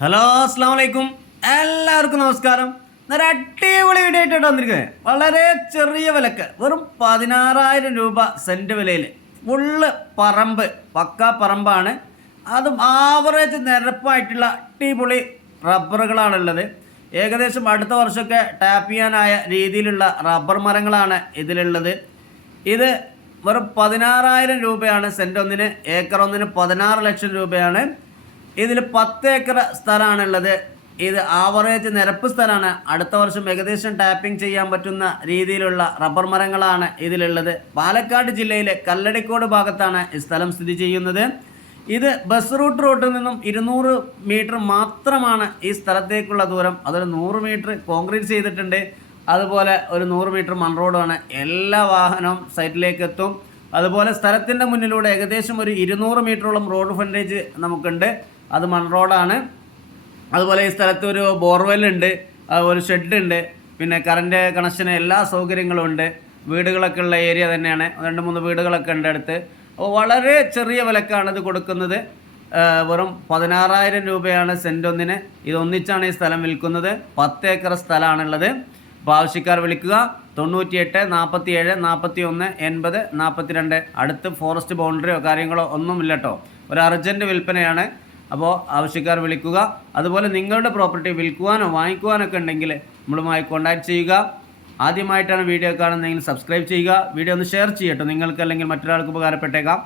Hello അസ്സാം വലൈക്കും എല്ലാവർക്കും നമസ്കാരം. ഒരു അടിപൊളി വീഡിയോ ആയിട്ടാണ് വന്നിരിക്കുന്നത്. വളരെ ചെറിയ വിലക്ക് വെറും പതിനാറായിരം രൂപ സെന്റ് വിലയിൽ. ഫുള്ള് പറമ്പ് പക്ക പറമ്പാണ്. അതും ആവറേജ് നിരപ്പായിട്ടുള്ള അടിപൊളി റബ്ബറുകളാണുള്ളത്. ഏകദേശം അടുത്ത വർഷമൊക്കെ ടാപ്പ് ചെയ്യാനായ രീതിയിലുള്ള റബ്ബർ മരങ്ങളാണ് ഇതിലുള്ളത്. ഇത് വെറും പതിനാറായിരം രൂപയാണ് സെന്റ് ഒന്നിന്. ഏക്കർ ഒന്നിന് പതിനാറ് ലക്ഷം രൂപയാണ്. ഇതിൽ പത്ത് ഏക്കർ സ്ഥലമാണുള്ളത്. ഇത് ആവറേജ് നിരപ്പ് സ്ഥലമാണ്. അടുത്ത വർഷം ഏകദേശം ടാപ്പിംഗ് ചെയ്യാൻ പറ്റുന്ന രീതിയിലുള്ള റബ്ബർ മരങ്ങളാണ് ഇതിലുള്ളത്. പാലക്കാട് ജില്ലയിലെ കല്ലടിക്കോട് ഭാഗത്താണ് ഈ സ്ഥലം സ്ഥിതി ചെയ്യുന്നത്. ഇത് ബസ് റൂട്ട് റോട്ടിൽ നിന്നും ഇരുന്നൂറ് മീറ്റർ മാത്രമാണ് ഈ സ്ഥലത്തേക്കുള്ള ദൂരം. അതൊരു നൂറ് മീറ്റർ കോൺക്രീറ്റ് ചെയ്തിട്ടുണ്ട്. അതുപോലെ ഒരു നൂറ് മീറ്റർ മൺ റോഡാണ്. എല്ലാ വാഹനവും സൈറ്റിലേക്ക് എത്തും. അതുപോലെ സ്ഥലത്തിന്റെ മുന്നിലൂടെ ഏകദേശം ഒരു ഇരുന്നൂറ് മീറ്ററോളം റോഡ് ഫ്രണ്ടേജ് നമുക്കുണ്ട്. അത് മൺ റോഡാണ്. അതുപോലെ ഈ സ്ഥലത്ത് ഒരു ബോർവെൽ ഉണ്ട് ഒരു ഷെഡ് ഉണ്ട് പിന്നെ കറണ്ട് കണക്ഷന് എല്ലാ സൗകര്യങ്ങളും ഉണ്ട്. വീടുകളൊക്കെ ഉള്ള ഏരിയ തന്നെയാണ്. രണ്ട് മൂന്ന് വീടുകളൊക്കെ ഉണ്ട് അടുത്ത്. അപ്പോൾ വളരെ ചെറിയ വിലക്കാണ് ഇത് കൊടുക്കുന്നത്. വെറും പതിനാറായിരം രൂപയാണ് സെന്റ് ഒന്നിന്. ഇതൊന്നിച്ചാണ് ഈ സ്ഥലം വിൽക്കുന്നത്. പത്ത് ഏക്കർ സ്ഥലമാണുള്ളത്. അപ്പോൾ ആവശ്യക്കാർ വിളിക്കുക. തൊണ്ണൂറ്റിയെട്ട് നാൽപ്പത്തി ഏഴ് നാൽപ്പത്തി ഒന്ന് എൺപത് നാൽപ്പത്തി രണ്ട് അടുത്ത് ഫോറസ്റ്റ് ബൗണ്ടറിയോ കാര്യങ്ങളോ ഒന്നുമില്ല കേട്ടോ. ഒരു അർജന്റ് വിൽപ്പനയാണ്. അപ്പോൾ ആവശ്യക്കാർ വിളിക്കുക. അതുപോലെ നിങ്ങളുടെ പ്രോപ്പർട്ടി വിൽക്കുവാനോ വാങ്ങിക്കുവാനൊക്കെ ഉണ്ടെങ്കിൽ നമ്മളുമായി കോൺടാക്ട് ചെയ്യുക. ആദ്യമായിട്ടാണ് വീഡിയോ കാണുന്നതെങ്കിൽ സബ്സ്ക്രൈബ് ചെയ്യുക. വീഡിയോ ഒന്ന് ഷെയർ ചെയ്യട്ടോ. നിങ്ങൾക്ക് അല്ലെങ്കിൽ മറ്റൊരാൾക്ക് ഉപകാരപ്പെട്ടേക്കാം.